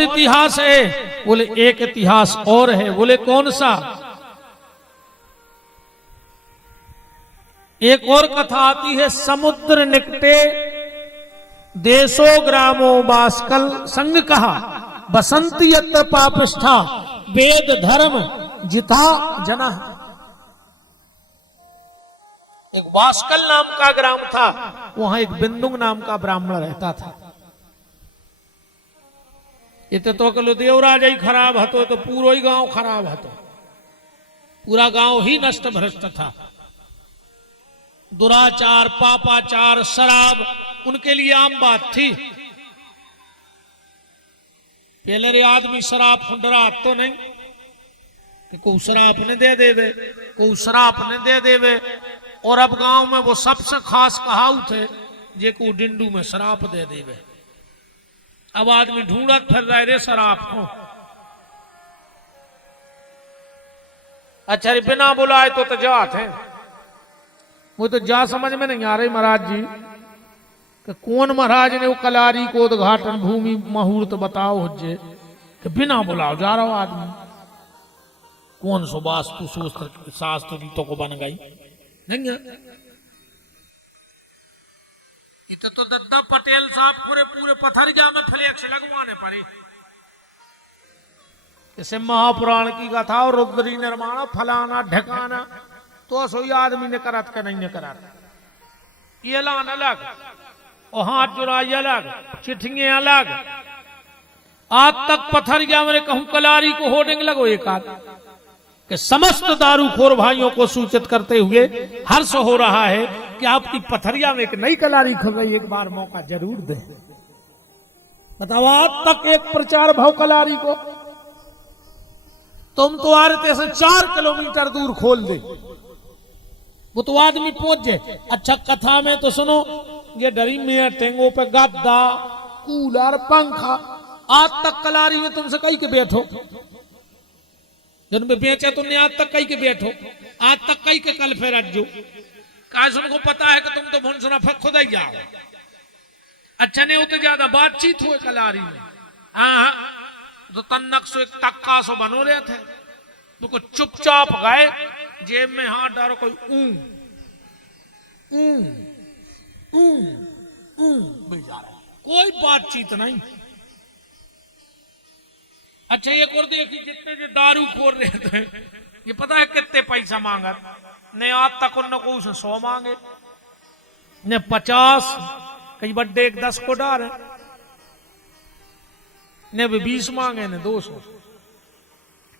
और इतिहास है? बोले एक इतिहास और है। बोले कौन सा? एक और कथा आती है, समुद्र निकटे देशो ग्रामो बास्कल संग कहा बसंती यत्र पापिष्ठा वेद धर्म जिता जना। एक बास्कल नाम का ग्राम था, वहां एक बिंदुंग नाम का ब्राह्मण रहता था। इतने तो कलो देवराज ही खराब हतो तो पूरा ही गांव खराब हतो, पूरा गांव ही नष्ट भ्रष्ट था। दुराचार, पापाचार, शराब उनके लिए आम बात थी। पहले रे आदमी शराब खुंडरा तो नहीं कि कोई शराब ने दे देवे, कोई शराब ने दे देवे। और अब गांव में वो सबसे खास कहावत है, जे को डिंडू में शराब दे देवे। अब आदमी ढूंढत फिर रहे रे शराब को। अच्छा रे बिना बुलाए तो जात है। वो तो जा समझ में नहीं आ रही महाराज जी कि कौन महाराज ने वो कलारी को उद्घाटन भूमि मुहूर्त बताओ जे कि बिना बुलाओ जा रहा हो आदमी। कौन सो वास्तु शास्त्र गीतों को बन गई नहीं है। इत तो दद्दा पटेल साहब पूरे पूरे पथरिया में फ्लेक्स लगवाने पड़े। इसे महापुराण की कथा और रुद्री निर्माण फलाना ढकाना तो सोई आदमी ने करत के नहीं ने करत। ये लान अलग और हाथ जुड़ाई अलग, चिट्ठियां अलग। आज तक पथरिया में कहूं कलारी को होर्डिंग लगो एक आध कि समस्त दारूखोर भाइयों को सूचित करते हुए हर्ष हो रहा है कि आपकी पथरिया में एक नई कलारी खुल गई, एक बार मौका जरूर दे। बताओ आज तक एक प्रचार भाव कलारी को तुम तो आरते से 4 किलोमीटर दूर खोल दे, वो तो आदमी पहुंच जाए। अच्छा कथा में तो सुनो, ये डरी में टेंगो पे गद्दा, कूलर, पंखा। आज तक कलारी में तुमसे कहीं के बैठो, जन में बेचे तुमने आज तक कहीं के बैठो, आज तक कहीं के कल फिर अज्जो काश उनको पता है कि तुम तो भुनसुना खुद ही जाओ। अच्छा नहीं होते ज्यादा बातचीत हुए कलारी में। हाँ तो तन्नक सो एक तक्का सो बनो रहे थे, तो चुपचाप गए, जेब में हाथ डालो, कोई कोई बातचीत नहीं। अच्छा ये कर देखी जितने जो दारू खोर रहे थे, ये पता है कितने पैसा मांगा? ने आज तक उन को 100 मांगे, ने 50, कई बड्डे 10 को डाल, ने 20 मांगे, ने 200।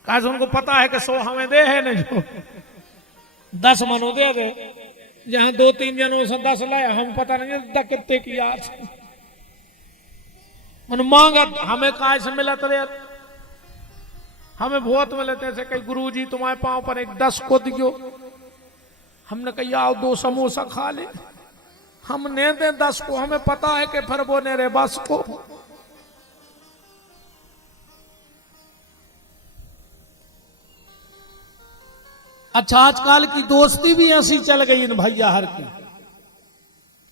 काश उनको पता है कि 100 हमें दे है ने जो 10 मनो दे दे। जहां 2-3 जनों से 10 लाया, हम पता नहीं कितने की आज मन मांगा। हमें काय से मिला तो हमें बहुत मिले थे, कई गुरुजी तुम्हारे पांव पर एक 10 को दियो। हमने कही आओ 2 समोसा खा ले, हम ने दे 10 को, हमें पता है कि फिर वो ने रे बस को। अच्छा आजकल की दोस्ती भी ऐसी चल गई इन भैया हर की।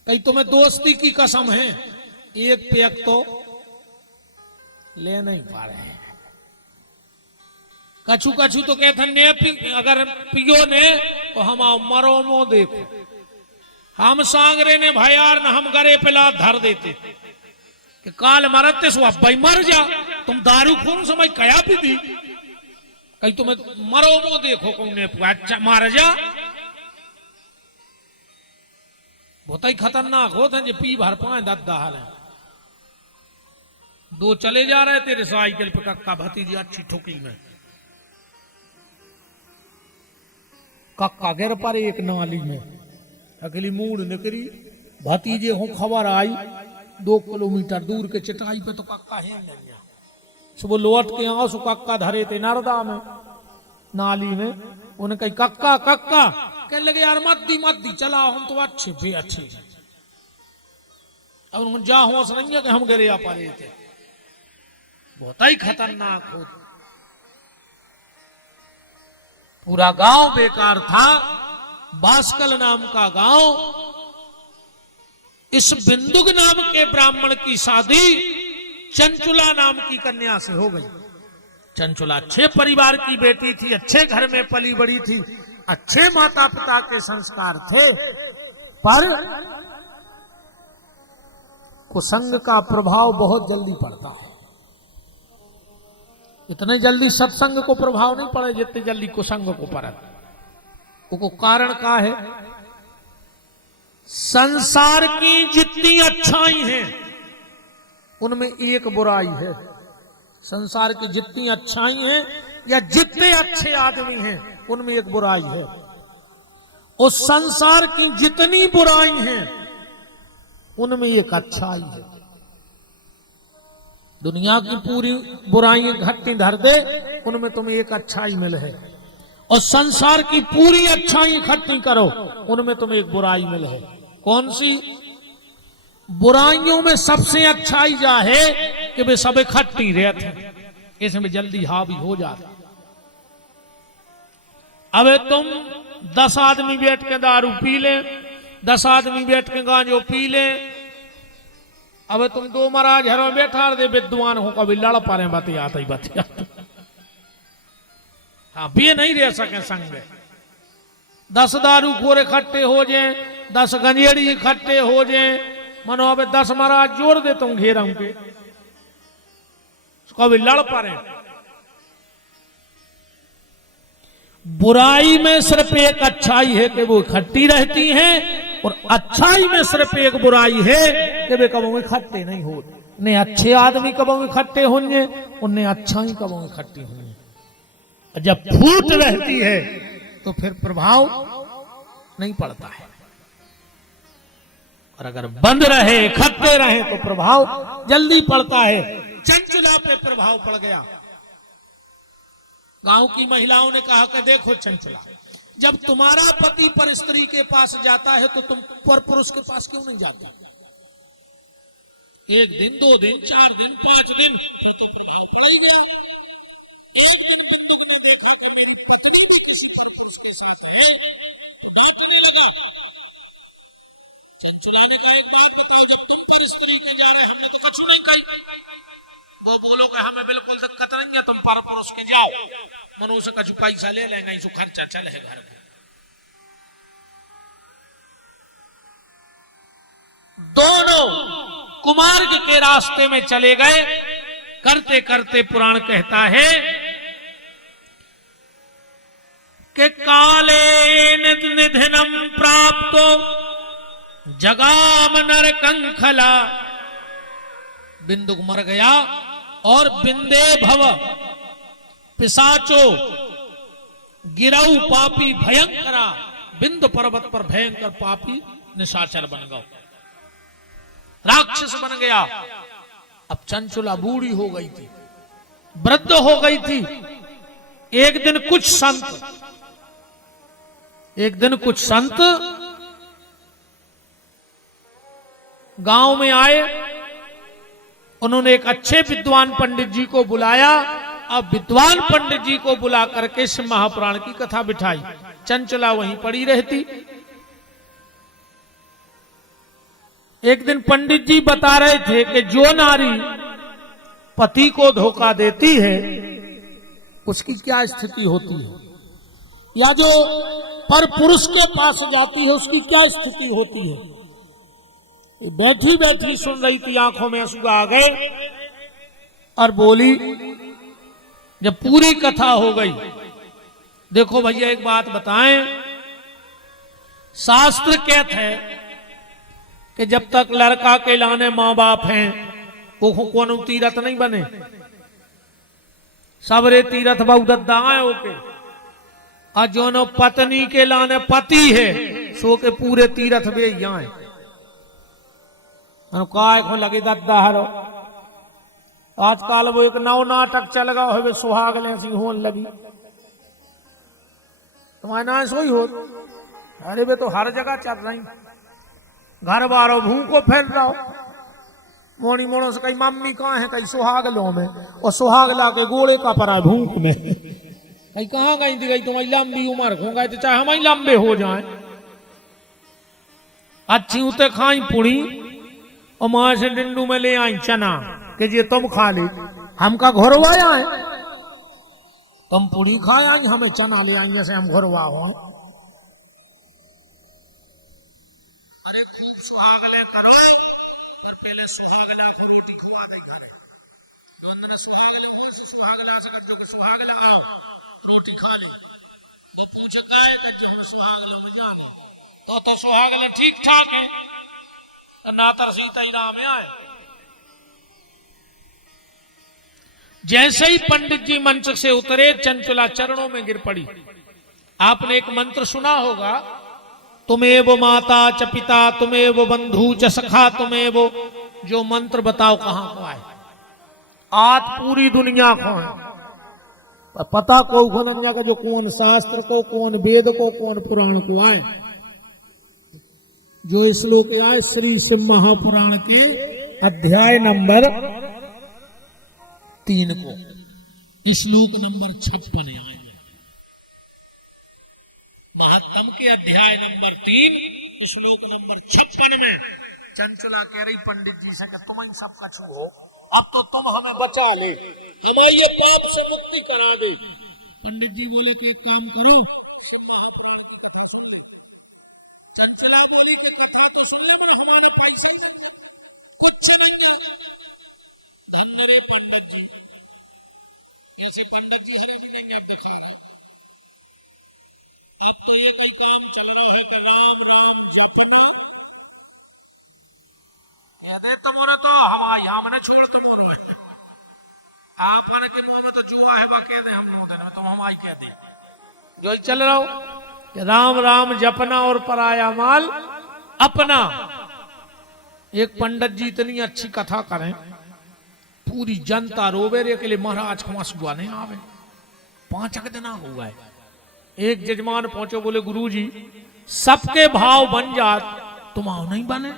कहीं तुम्हें दोस्ती की कसम है, एक पैक तो ले नहीं पा रहे हैं। कछु कछु तो कहते ने अगर पियो ने तो हम आओ मरो मो देखो। हम सांगरे ने भयार न हम गरे पिला धर देते कि काल मरते सो अब भाई मर जा, तुम दारू खून समय कया पी दी, कहीं तुम्हें मरो मो देखो कौन ने अच्छा मार जा। बहुत ही खतरनाक होते हैं जो पी भर पाए दद्दा हाल है। 2 चले जा रहे तेरे साइकिल पे, कक्का भतीजी अच्छी ठोकी में, कक्का गिर पर एक नाली में, अगली मूड निकली, भतीजे हो खबर आई 2 किलोमीटर दूर के चटाई पे तो कक्का है नहीं। सुबह लौट के आओ सो कक्का धरे थे नर्दा में, नाली में। उन्हें कही कक्का कक्का, कहने लगे यार मत दी चलाओ, हम तो अच्छे भी अच्छे। अब उन्होंने जा होश नहीं है कि हम गिरे पारे थे। बहुत ही खतरनाक हो, पूरा गांव बेकार था। बास्कल नाम का गांव, इस बिंदुक नाम के ब्राह्मण की शादी चंचुला नाम की कन्या से हो गई। चंचुला अच्छे परिवार की बेटी थी, अच्छे घर में पली बड़ी थी, अच्छे माता पिता के संस्कार थे, पर कुसंग का प्रभाव बहुत जल्दी पड़ता है। इतने जल्दी सत्संग को प्रभाव नहीं पड़े जितने जल्दी कुसंग को पड़े। वो कारण का है, संसार की जितनी अच्छाई हैं उनमें एक बुराई है। संसार की जितनी अच्छाई हैं या जितने अच्छे आदमी हैं उनमें एक बुराई है। और संसार की जितनी बुराई हैं उनमें एक अच्छाई है। दुनिया की पूरी बुराई घट्टी धर दे, उनमें तुम्हें एक अच्छाई मिल है। और संसार की पूरी अच्छाई इकट्ठी करो, उनमें तुम्हें एक बुराई मिल है। कौन सी? बुराइयों में सबसे अच्छाई जा है कि वे सब इकट्ठी रहते हैं, इसमें जल्दी हावी हो जाता। अब तुम 10 आदमी बैठ के दारू पी ले, 10 आदमी बैठ के गांजो पी ले, अब तुम 2 महाराज घर में बैठा दे विद्वान हो, कभी लड़ पा रहे बतियाते ही बतियाते। हाँ, भी नहीं रह सके संग में। 10 दारू खोर इकट्ठे हो जाए, 10 गंजेड़ी इकट्ठे हो जाए, मनो अब 10 महाराज जोड़ दे तुम घेरा के, कभी लड़ पा रहे। बुराई में सिर्फ एक अच्छाई है कि वो इकट्ठी रहती हैं, और अच्छाई में सिर्फ एक बुराई है कि वे कबों इकट्ठे नहीं होते। ने अच्छे आदमी कबों इकट्ठे होंगे, उन्हें अच्छाई कबों इकट्ठी होंगे। जब फूट रहती है तो फिर प्रभाव नहीं पड़ता है, और अगर बंद रहे इकट्ठे रहे तो प्रभाव जल्दी पड़ता है। चंचुला पे प्रभाव पड़ गया। गांव की महिलाओं ने कहा कि देखो चंचुला, जब तुम्हारा पति पर स्त्री के पास जाता है तो तुम पर पुरुष के पास क्यों नहीं जाते? 1 दिन 2 दिन 4 दिन 5 दिन वो बोलो कि हमें बिल्कुल दिक्कत नहीं है, तुम पर पुरुष के जाओ, मनुष्य का चुकाई सा ले लेंगे, इसको खर्चा चले घर में। दोनों कुमार्ग के रास्ते में चले गए। करते करते पुराण कहता है कि काले निधनम प्राप्तो जगाम नरकंखला। बिंदुक मर गया और बिंदे भव पिशाचो गिरऊ पापी भयंकरा। बिंदु पर्वत पर भयंकर पापी निशाचर बन गया, राक्षस बन गया। अब चंचुला बूढ़ी हो गई थी, वृद्ध हो गई थी। एक दिन कुछ संत गांव में आए। उन्होंने एक अच्छे विद्वान पंडित जी को बुलाया। अब विद्वान पंडित जी को बुला करके शिव महापुराण की कथा बिठाई। चंचुला वहीं पड़ी रहती। एक दिन पंडित जी बता रहे थे कि जो नारी पति को धोखा देती है उसकी क्या स्थिति होती है, या जो पर पुरुष के पास जाती है उसकी क्या स्थिति होती है। बैठी बैठी सुन रही थी, आंखों में आंसू आ गए और बोली। जब पूरी कथा हो गई, देखो भैया एक बात बताएं, शास्त्र कहते हैं कि जब तक लड़का के लाने मां बाप हैं वो कौन तीरथ नहीं बने। सबरे तीरथ बहुदत्ता आए ओके, और जो नो पत्नी के लाने पति है सो के पूरे तीरथ बे आए। काय को लगे दद्दा हरो। आजकल वो एक नव नाटक चल गया है, सुहाग ले सी होने लगी। तुम्हारे ना सोई हो, अरे वे तो हर जगह चल रही। घर बारो भूखो फैल रहा। मोनी मोड़ो से कहीं मम्मी कहाँ है, कहीं सुहाग लो में, और सुहाग ला के गोले का परा भूख में। कहीं कहाँ गई थी, गई तुम्हारी लंबी उम्र हो गई तो चाहे हम ही लंबे हो जाए। अच्छी उते खाई पुड़ी और मां से डिंडू में ले आई चना। कि ये तुम खा ले, हम का घोरवा आए, तुम पूरी खाया हमें चना ले आएंगे से हम घोरवा हो। अरे खूब सुहागले करो और पहले सुहागला को रोटी खुआ दे करे, अंदर सुहागले सुहागला से जो सुहागला रोटी खा ले तो पूछता है कि जब सुहागला मजा तो सुहागला ठीक ठाक है ना तरसीता ही नाम आए। जैसे ही पंडित जी मंच से उतरे चंचला चरणों में गिर पड़ी। आपने एक मंत्र सुना होगा, तुम्हें वो माता च पिता तुम्हें वो बंधु च सखा तुम्हें वो, जो मंत्र बताओ कहां को आए, आज पूरी दुनिया को है पता को खनंजा का, जो कौन शास्त्र को कौन वेद को कौन पुराण को आए। जो श्लोक आए श्री शिव महापुराण के अध्याय नंबर 3 को, श्लोक नंबर 56 आए, महात्म के अध्याय नंबर 3 श्लोक नंबर 56 में चंचला कह रही पंडित जी से कि तुम ही सब कछु हो, अब तो तुम हमें बचा ले, हमें ये पाप से मुक्ति करा दे। पंडित जी बोले कि एक काम करो, शिव महापुराण की कथा सुन ले। चंचला बोली कि कथा तो सुन ले, मैंने हमारा पैसा ही कुछ नहीं है। धन्य रे पंडित जी, ऐसे पंडित जी हरे जी ने दिखा रहा। अब तो ये कई काम चल रहा है कि राम राम जपना, यदि तुम्हारे तो हवाई हमने छोड़ तुम्हारे आपने के मुंह में तो चूहा है बा कहते हम मुंह में तो हवाई कहते हैं। जो चल रहा हो कि राम राम जपना और पराया माल अपना। एक पंडित जी इतनी अच्छी कथा करें, पूरी जनता रोवे रे के लिए महाराज को हंसुआ नहीं आवे। 5 दिन हुआ है, एक जजमान पहुंचो, बोले गुरुजी सबके भाव बन जात तुम्हारा नहीं बने।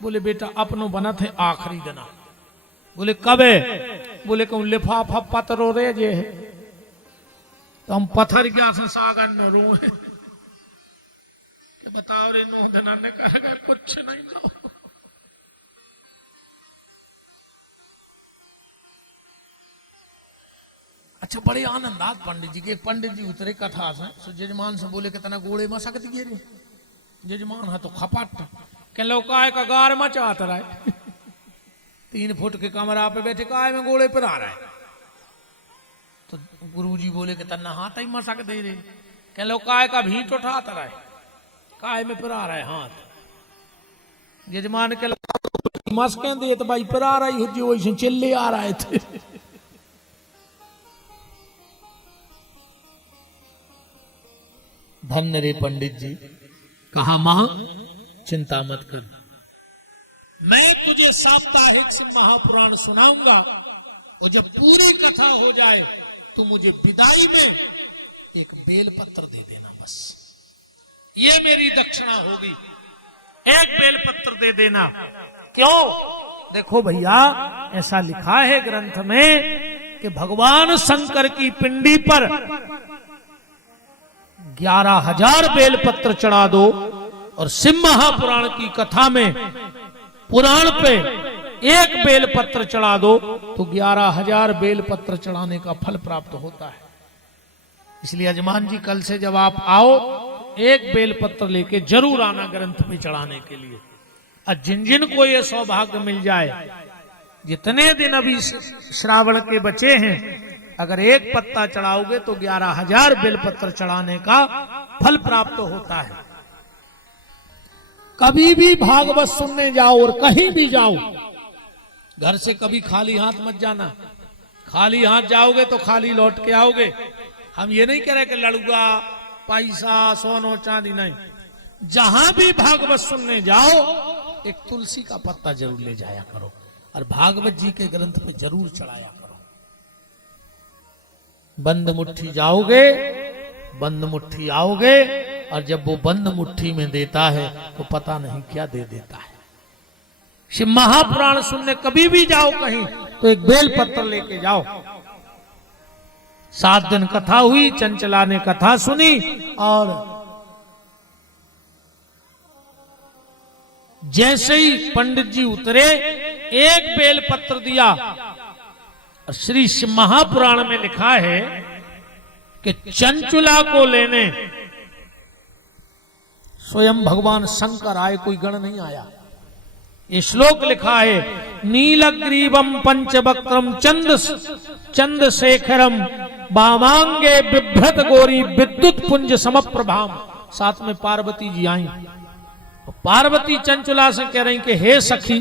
बोले बेटा अपनो बना थे आखिरी दिना। बोले कब है? बोले कहूं लिफाफा पत्रो रे जे है तो हम पत्थर क्या से सागर न रो बताओ रे 9 दिन ने कहा कुछ नहीं लो। अच्छा बड़े आनंद आज पंडित जी के। पंडित जी उतरे कथा से जजमान से बोले कितना गोड़े मसक दिए रे। जजमान है तो खपट के लौकाय का गार मचात रहा है 3 फुट के कमरा पे बैठे काय में गोड़े पर आ रहा है। तो गुरुजी बोले कि तना हाथ ही मसक दे रे। के लौकाय का भीट उठाता रहा है, काय में पर आ रहा है हाथ। जजमान के मस्कें दे तो भाई पर आ रही है, जो वैसे चिल्ले आ रहे थे। धन्य रे पंडित जी, कहा मां चिंता मत कर, मैं तुझे साप्ताहिक से महापुराण सुनाऊंगा और जब पूरी कथा हो जाए तो मुझे विदाई में एक बेलपत्र दे देना, बस ये मेरी दक्षिणा होगी। एक बेलपत्र दे देना। क्यों? देखो भैया ऐसा लिखा है ग्रंथ में कि भगवान शंकर की पिंडी पर 11,000 बेलपत्र चढ़ा दो और शिव महापुराण की कथा में पुराण पे एक बेलपत्र चढ़ा दो तो 11,000 बेलपत्र चढ़ाने का फल प्राप्त होता है। इसलिए यजमान जी कल से जब आप आओ एक बेलपत्र लेके जरूर आना ग्रंथ पे चढ़ाने के लिए। और जिन जिन को ये सौभाग्य मिल जाए, जितने दिन अभी श्रावण के बचे हैं, अगर एक पत्ता चढ़ाओगे तो 11,000 बेलपत्र चढ़ाने का फल प्राप्त होता है। कभी भी भागवत सुनने जाओ और कहीं भी जाओ, घर से कभी खाली हाथ मत जाना। खाली हाथ जाओगे तो खाली लौट के आओगे। हम ये नहीं कह रहे कि लड़ुआ पैसा सोनो चांदी, नहीं। जहां भी भागवत सुनने जाओ एक तुलसी का पत्ता जरूर ले जाया करो और भागवत जी के ग्रंथ पे जरूर चढ़ाया करो। बंद मुट्ठी जाओगे, बंद मुट्ठी आओगे, और जब वो बंद मुट्ठी में देता है तो पता नहीं क्या दे देता है। शिव महापुराण सुनने कभी भी जाओ कहीं तो एक बेल पत्र लेके जाओ। 7 दिन कथा हुई, चंचला ने कथा सुनी और जैसे ही पंडित जी उतरे एक बेल पत्र दिया। और श्री महापुराण में लिखा है कि चंचुला को लेने स्वयं भगवान शंकर आए, कोई गण नहीं आया। ये श्लोक लिखा है, नीलग्रीवम पंचवक्त्रम चंद्रशेखरम वामांगे बिभ्रत गौरी विद्युत पुंज समप्रभाम। साथ में पार्वती जी आई। पार्वती चंचुला से कह रही कि हे सखी।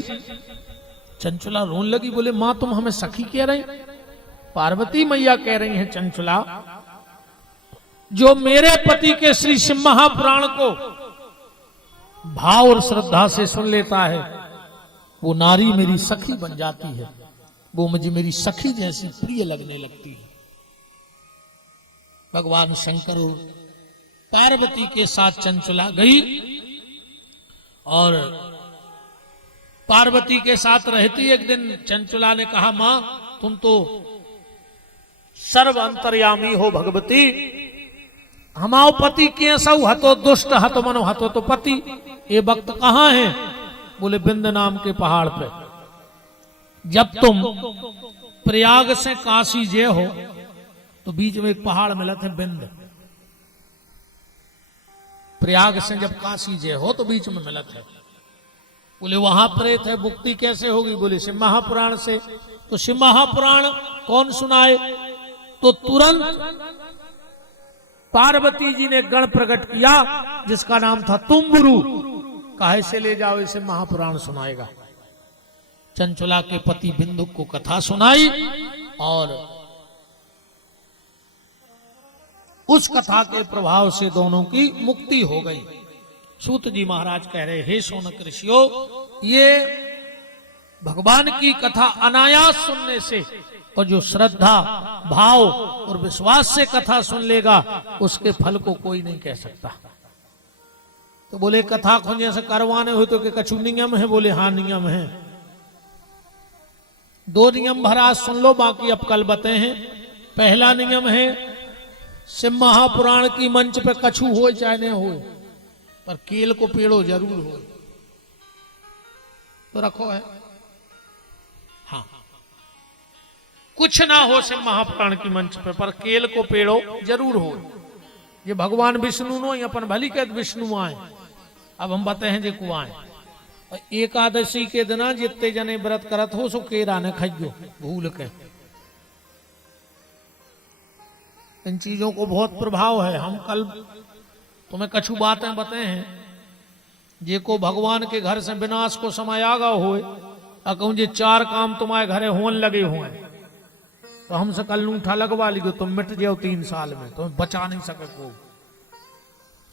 चंचुला रोने लगी, बोले मां तुम हमें सखी कह रही? पार्वती मैया कह रही हैं, चंचुला जो मेरे पति के श्री शिव महापुराण को भाव और श्रद्धा से सुन लेता है, वो नारी मेरी सखी बन जाती है, वो मुझे मेरी सखी जैसी प्रिय लगने लगती है। भगवान शंकर और पार्वती के साथ चंचुला गई और पार्वती के साथ रहती। एक दिन चंचुला ने कहा, मां तुम तो सर्व अंतर्यामी हो भगवती, हमाओ पति के सौ हतो दुष्ट हतो मनो हतो तो पति, ये वक्त कहां है? बोले बिंद नाम के पहाड़ पे। जब तुम प्रयाग से काशी जे हो तो बीच में एक पहाड़ मिला था बिंद। प्रयाग से जब काशी जे हो तो बीच में मिला था। बोले वहां प्रेत है, मुक्ति कैसे होगी? बोले शिव महापुराण से। तो शिव महापुराण कौन सुनाए? तो तुरंत पार्वती जी ने गण प्रकट किया जिसका नाम था तुम्बुरु। काहे से ले जाओ, इसे महापुराण सुनाएगा। चंचुला के पति बिंदु को कथा सुनाई और उस कथा के प्रभाव से दोनों की मुक्ति हो गई। सूत जी महाराज कह रहे, हे शौनक ऋषियों, ये भगवान की कथा अनायास सुनने से और जो श्रद्धा भाव और विश्वास से कथा सुन लेगा उसके फल को कोई नहीं कह सकता। तो बोले कथा को जैसे करवाने हो तो कि कछु नियम है? बोले हाँ नियम है। 2 नियम भरा सुन लो, बाकी अब कल बताए हैं। पहला नियम है, शिव महापुराण की मंच पे कछु हो चाहे न हो, पर केल को पेड़ो जरूर हो। तो रखो है, हाँ कुछ ना हो शिव महापुराण की मंच पे, पर केल को पेड़ो जरूर हो। ये भगवान विष्णु नो अपन भली कहते विष्णु आए। अब हम बताए हैं जे को आए। और एकादशी के दिन जितने जने व्रत करत हो सो केरा ने खाइयो भूल के। इन चीजों को बहुत प्रभाव है। हम कल तुम्हें कछु बातें बताए हैं जे को भगवान के घर से विनाश को समय आगा हो, कहूं जे 4 काम तुम्हारे घरे होने लगे हुए तो हमसे कल नूठा लगवा लियो, तुम मिट जाओ 3 साल में, तुम्हें बचा नहीं सके को।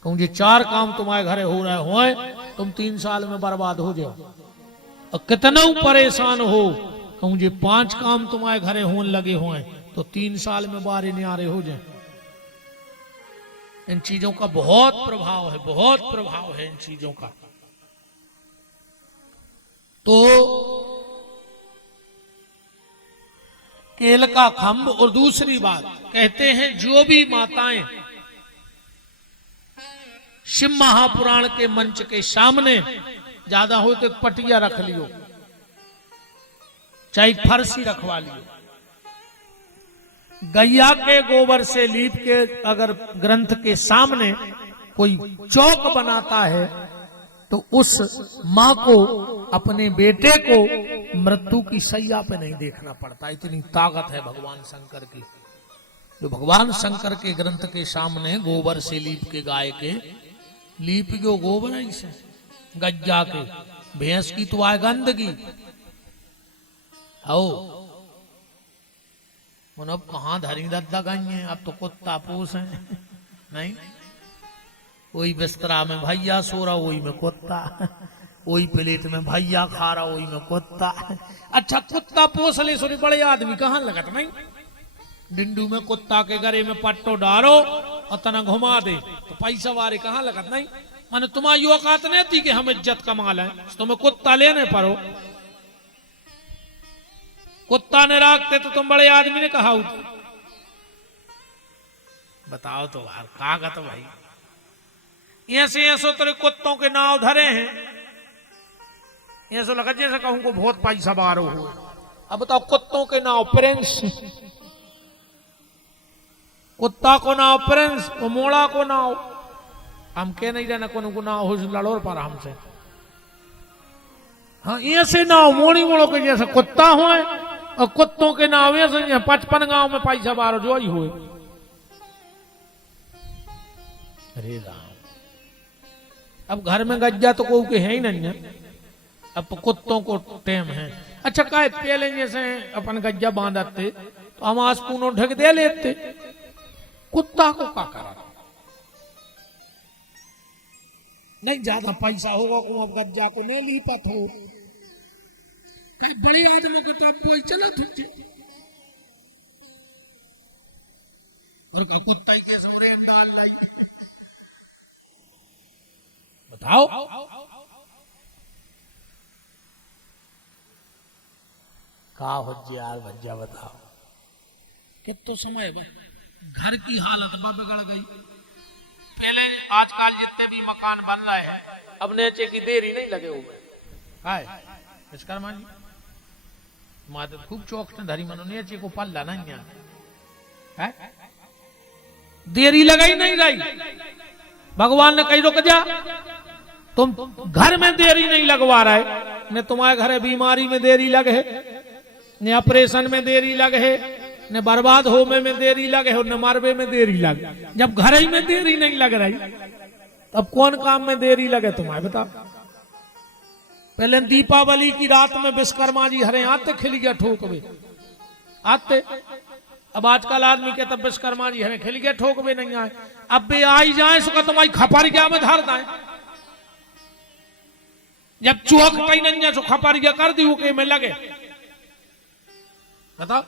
कहूं जे 4 काम तुम्हारे घरे हो रहे हो, तुम 3 साल में बर्बाद हो जाओ। और कितना परेशान हो, कहूं जे 5 काम तुम्हारे घरे होने लगे हुए तो 3 साल में बारे न्यारे हो जाए। इन चीजों का बहुत प्रभाव है, बहुत प्रभाव है इन चीजों का। तो केल का खंभ। और दूसरी बात कहते हैं, जो भी माताएं शिव महापुराण के मंच के सामने, ज्यादा हो तो पटिया रख लियो, चाहे फरसी रखवा लियो, गैया के गोबर से लीप के अगर ग्रंथ के सामने कोई चौक बनाता है तो उस मां को, अपने बेटे को मृत्यु की सैया पे नहीं देखना पड़ता। इतनी ताकत है भगवान शंकर की। जो भगवान शंकर के ग्रंथ के सामने गोबर से लीप के, गाय के लीप गयो गोबर है, इसे गज्जा के, भैंस की तो आए गंदगी हो। अब कहां धरी दद्दा गई है, अब तो कुत्ता पूस है नहीं। वही बिस्तरा में भैया सो रहा, वही में कुत्ता, वही प्लेट में भैया खा रहा, वही में कुत्ता। अच्छा कुत्ता पोस ले, सोनी बड़े आदमी कहां लगत नहीं। डिंडू में कुत्ता के गरे में पट्टो डालो और तना घुमा दे तो पैसा वारे कहां लगत नहीं। माने तुम्हारी औकात नहीं थी कि हम इज्जत कमा लें, तुम्हें कुत्ता लेने पड़ो। कुत्ता ने राखते तो तुम बड़े आदमी ने कहा बताओ तो यार कागत भाई। ऐसे ऐसे तेरे कुत्तों के नाव धरे हैं, ऐसा लगा जैसे कहूं को बहुत पैसा बारो हो। अब बताओ कुत्तों के नाव प्रिंस, कुत्ता को नाव प्रिंस, वो मोड़ा को नाव, हम कह नहीं रहना को नाव हो लड़ोर पर हमसे। हाँ ऐसे नाव मोड़ी मोड़ो के जैसे कुत्ता हो, और कुत्तों के नाव ऐसे 55 गांव में पैसा बारो जो ही हुए। अरे राम, अब घर में गज्जा तो कोई के है ही नहीं है, अब कुत्तों को टेम है। अच्छा काय पहले जैसे अपन गज्जा बांधते तो हम आसपूनों ढक दे लेते, कुत्ता को क्या करा? नहीं ज्यादा पैसा होगा को अब गज्जा को नहीं ली पत हो, कई बड़े आदमी को तो कोई चला थी और का कुत्ता ही के समरे डाल लाई। बताओ का हो यार भज्जा, बताओ कितना समय घर की हालत बिगड़ गई। पहले आजकल जितने भी मकान बन रहे हैं अब नीचे की देरी नहीं लगे हुए है। विश्वकर्मा जी माते खूब चौक धरी मनो नीचे को पल्ला नहीं है, देरी लगाई नहीं रही। भगवान ने कही रुक जा, तुम घर में देरी नहीं लगवा रहे, न तुम्हारे घर बीमारी में देरी लगे, न ऑपरेशन में देरी लगे, न बर्बाद होने में देरी लगे हो, न मरबे में देरी लगे। जब घर ही में देरी नहीं लग रही तब कौन काम में देरी लगे तुम्हारे बताओ। पहले दीपावली की रात में विश्वकर्मा जी हरे आते खिल गया ठोकवे आते, अब आजकल आदमी के तब विश्वकर्मा जी हरे खिल गया ठोकवे नहीं आए। अब भी आई जाए सो तुम्हारी खपरिया में धर दाए, जब चौक कहीं नहीं सो खपरिया कर दी के में लगे। बताओ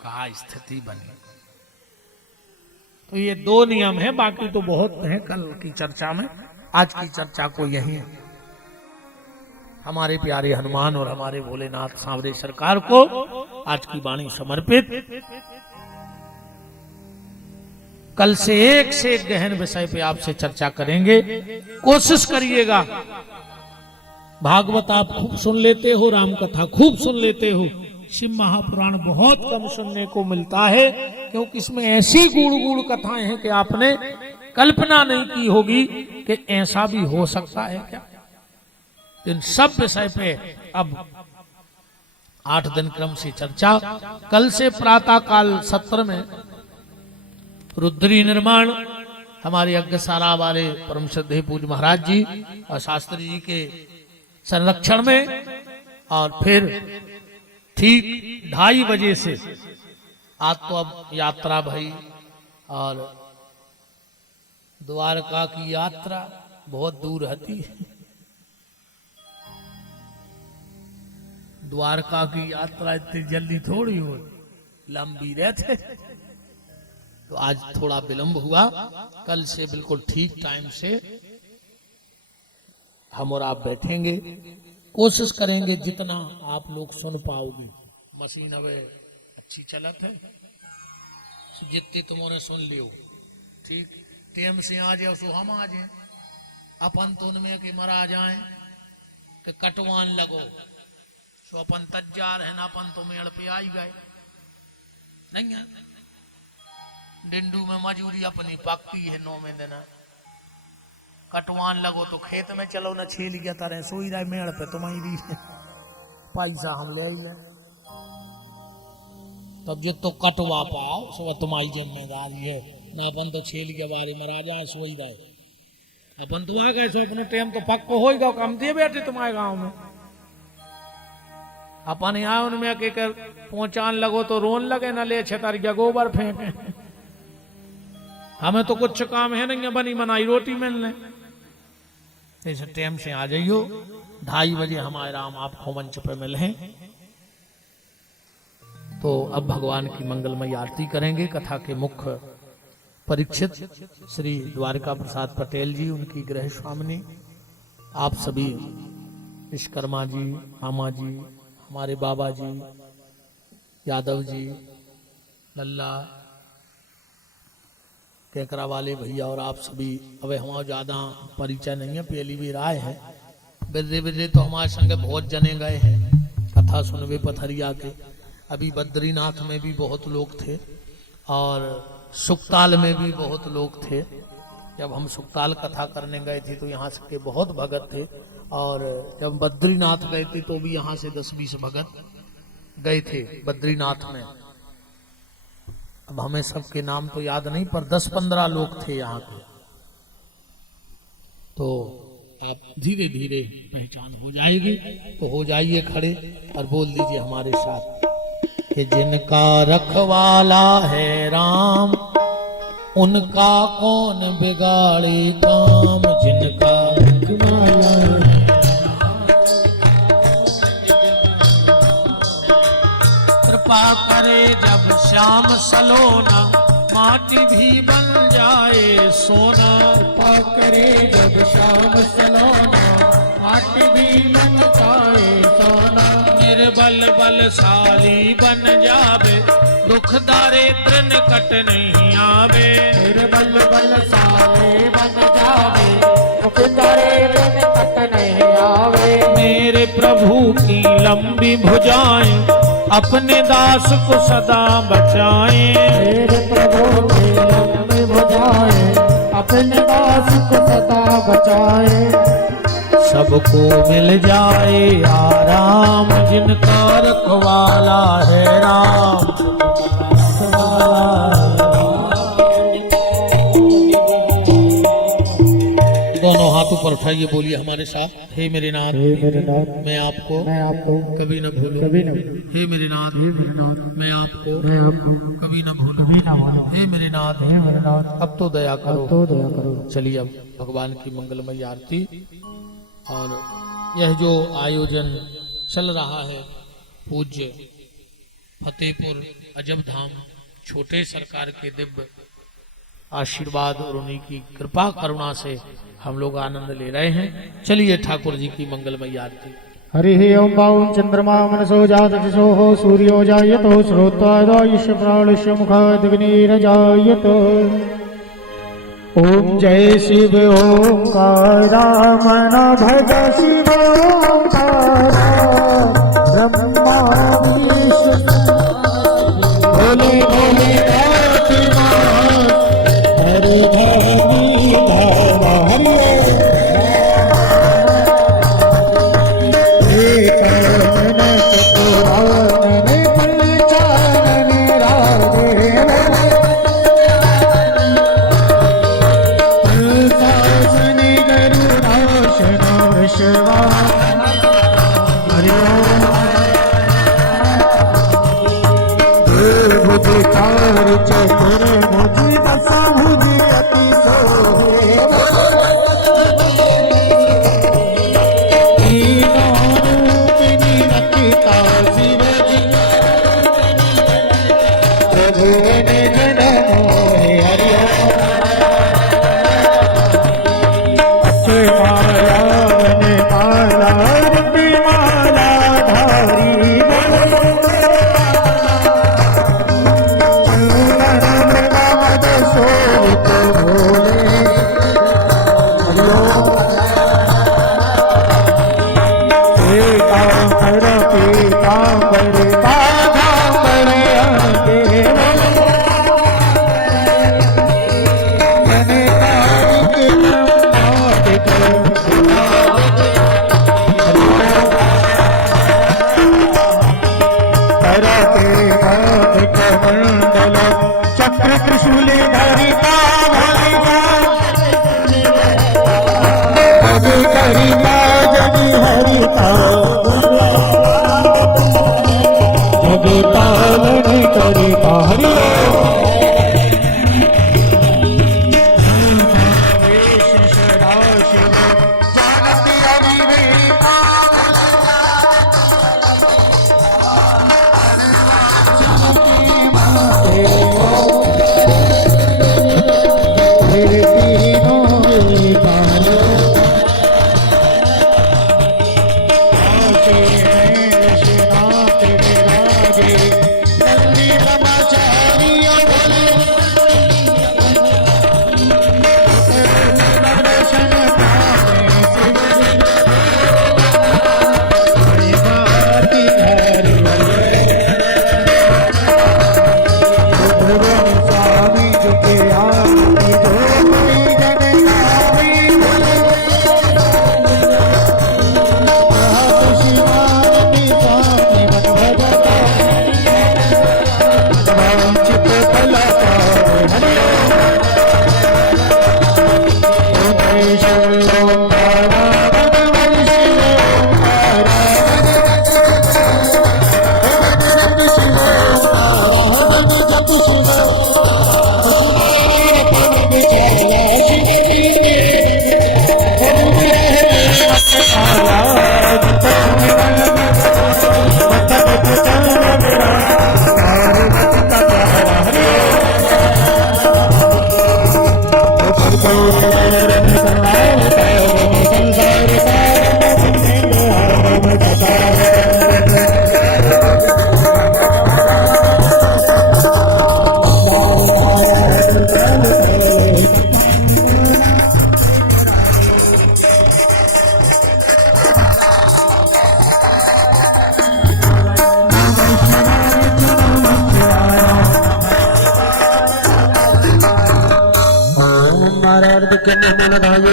क्या स्थिति बनी। तो ये दो नियम है, बाकी तो बहुत है कल की चर्चा में। आज की चर्चा को यही हमारे प्यारे हनुमान और हमारे भोलेनाथ सांवरे सरकार को आज की वाणी समर्पित। कल से एक गहन विषय पे आपसे चर्चा करेंगे। कोशिश करिएगा, भागवत आप खूब सुन लेते हो, राम कथा खूब सुन लेते हो, शिव महापुराण बहुत कम सुनने को मिलता है, क्योंकि इसमें ऐसी गुड़ कथाएं हैं कि आपने कल्पना नहीं की होगी कि ऐसा भी हो सकता है क्या। इन सब विषय पे अब 8 दिन क्रम से चर्चा। कल से प्रातः काल सत्र में रुद्री निर्माण हमारे यज्ञशाला वाले परम श्रद्धेय पूज्य महाराज जी और शास्त्री जी के संरक्षण में, और फिर ठीक 2:30 बजे से आज तो अब यात्रा भई, और द्वारका की यात्रा बहुत दूर हती, द्वारका की यात्रा इतनी जल्दी थोड़ी हो, लंबी रहते। तो आज थोड़ा विलंब हुआ, कल से बिल्कुल ठीक टाइम से हम और आप बैठेंगे। कोशिश करेंगे जितना आप लोग सुन पाओगे। मशीन अब अच्छी चलत है, जितनी तुमने सुन लियो ठीक टाइम से आ जाए सो हम आ जाए। अपन तो उनमें के मरा जाए कि कटवान लगो सो अपन तज्जार है ना, अपन तो मेड़ पे आई गए नहीं है। डिंडू में मजूरी अपनी पकती है 9 में दिन, कटवान लगो तो खेत में चलो न छील गया तारे सोई रहे मेड़ पे तुम्हारी पैसा हम ले ले, तब जो तो कटवा पाओ सो तुम्हारी जिम्मेदारी है ना। अपन तो छील के बारे मरा जाए सोई रहे, अपन तो आ गए सो अपने टाइम तो पक्को होगा, कम दिए बैठे तुम्हारे गांव में। अपन यहाँ उनमें के कर पहुंचान लगो तो रोन लगे न ले छतर गया गोबर फेंके। हमें तो कुछ काम है नहीं, बनी बनाई रोटी मिलने। इस टाइम से आ जाइयो, 2:30 बजे हमारे राम आपको मंच पे मिले हैं। तो अब भगवान की मंगलमयी आरती करेंगे। कथा के मुख्य परीक्षित श्री द्वारका प्रसाद पटेल जी, उनकी गृह स्वामिनी, आप सभी विश्वकर्मा जी, मामा जी, हमारे बाबा जी, यादव जी, लल्ला, केकरा वाले भैया और आप सभी। अब हमारा ज़्यादा परिचय नहीं है, पहली भी राय है, बिररे बिररे तो हमारे संगे बहुत जने गए हैं कथा सुनवे पथरिया के। अभी बद्रीनाथ में भी बहुत लोग थे और सुकताल में भी बहुत लोग थे। जब हम सुकताल कथा करने गए थे तो यहाँ से के बहुत भगत थे, और जब बद्रीनाथ गए थे तो भी यहाँ से 10-20 भगत गए थे बद्रीनाथ में। अब हमें सबके नाम तो याद नहीं, पर 10-15 लोग थे यहाँ के। तो आप धीरे धीरे पहचान हो जाएगी। तो हो जाइए खड़े और बोल दीजिए हमारे साथ कि जिनका रखवाला है राम, उनका कौन बिगाड़े काम। जिनका रखवाला है, कृपा करे जब श्याम सलोना, माटी भी बन जाए सोना। कृपा करे जब श्याम सलोना, माटी भी बन जाए सोना। निर्बल बलशाली बन जावे, दुख दारिद्र निकट नहीं आवे। निर्बल बलशाली बन जावे, दुख दारिद्र निकट नहीं आवे। मेरे प्रभु की लंबी भुजाएं, अपने दास को सदा बचाएं। मेरे प्रभु की लंबी भुजाएं, अपने दास को सदा बचाए। सबको मिल जाए आराम, जिनका रखवाला है राम। दोनों हाथ ऊपर उठाइए, बोलिए हमारे साथ, हे मेरे नाथ, हे मेरे नाथ, मैं आपको कभी न भूलूं। कभी न हे मेरे नाथ, मैं आपको कभी न भूलूं। हे मेरे नाथ, अब तो दया करो। तो दया करो। चलिए अब भगवान की मंगलमय आरती। और यह जो आयोजन चल रहा है पूज्य फतेहपुर अजब धाम छोटे सरकार के दिव्य आशीर्वाद और उन्हीं की कृपा करुणा से हम लोग आनंद ले रहे हैं। चलिए ठाकुर जी की मंगलमय आरती। हरि ओम बाउन चंद्रमा मनसो जातसो सूर्यो जायतो श्रोत्वादायुष्य प्राणुष्य मुखादग्निरजायत। ओम जय शिव ओंकार मन भज शिव ओंकार ब्रह्मा विष्णु भोले भोले हरे धनी धरा Nandi Brahmachari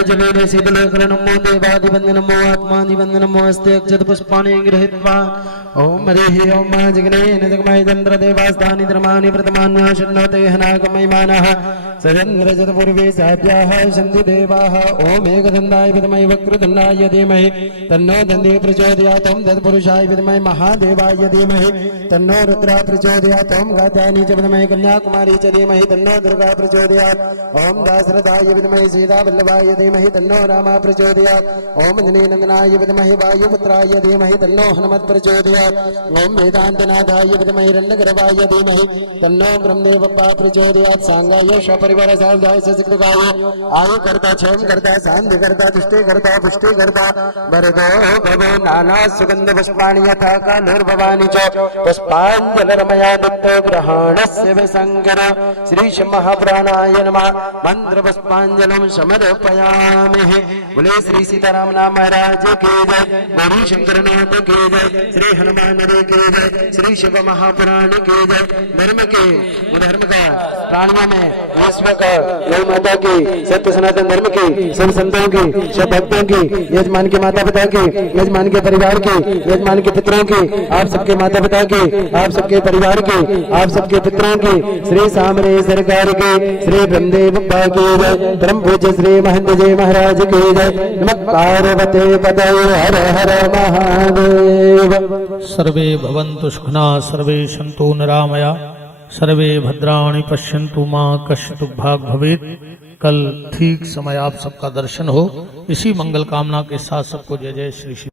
जलेन शीतलेखन नमो देवादिवंद नमो आत्मादिवंद नमो अस्ते अक्षत पुष्पाणि गृहीत्वा ओम हरिः ओम जगनेन जगमय चंद्र देवास्तानि धर्माणि प्रथमान्याशन्नोते हनागमयमानः सजन्द्र चतुर्वे साभ्याः सन्ति देवाः ओम एकदन्ताय विद्महे वक्रतुण्डाय धीमहि तन्नो दन्ते प्रचोदयात् ओम तत्पुरुषाय विद्महे महादेवाय धीमहि तन्नो रुद्रः प्रचोदयात् ओम गात्यायनी च विद्महे कन्याकुमारी च धीमहि तन्नो दुर्गा प्रचोदयात् ओम दाशरथाय विद्महे सीतावल्लभाय धीमहि तन्नो रामः प्रचोदयात् ओम जनेनन्दनाय विद्महे वायुपुत्राय धीमहि तन्नो हनुमत् प्रचोदयात् ओम वेदान्तनाथाय विद्महे हिरण्यगर्भाय धीमहि तन्नो ब्रह्मदेवः प्रचोदयात् सांगाय सपरिवार साध्याय सचिकाय आय करता क्षम करता शांति करता तुष्टि करता पुष्टि करता वरदो भवो नाना सुगंध पुष्पाणि यथा कालुर्भवानि च पुष्पाञ्जलिर्मया दत्तो ग्रहणस्य विसङ्कर श्रीश महाप्राणाय नमः मंत्र पुष्पाञ्जलिं समर्पयामि। बोले श्री सीताराम नाम महाराज की जय, गौरी शंकर नाथ की जय, श्री हनुमान रे की जय, श्री शिव महापुराण की जय। धर्म के धर्म का प्राणियों में विश्व का गौ माता की, सत्य सनातन धर्म की, सब संतों की, सब भक्तों की, यजमान के माता पिता की, यजमान के परिवार की, यजमान के पितरों की, आप सबके माता पिता की, आप सबके परिवार की, आप सबके पितरों की, श्री सामरे सरकार की, श्री ब्रह्मदेव बाबा की जय, परम पूज्य श्री महंत जी महाराज की जय। नमः पार्वते पतये हर हर महादेव। सर्वे भवन्तु सुखिनः, सर्वे सन्तु निरामया, सर्वे भद्राणि पश्यन्तु मा कश्चित् भाग् भवेत्। कल ठीक समय आप सबका दर्शन हो, इसी मंगल कामना के साथ सबको जय जय श्री श्री।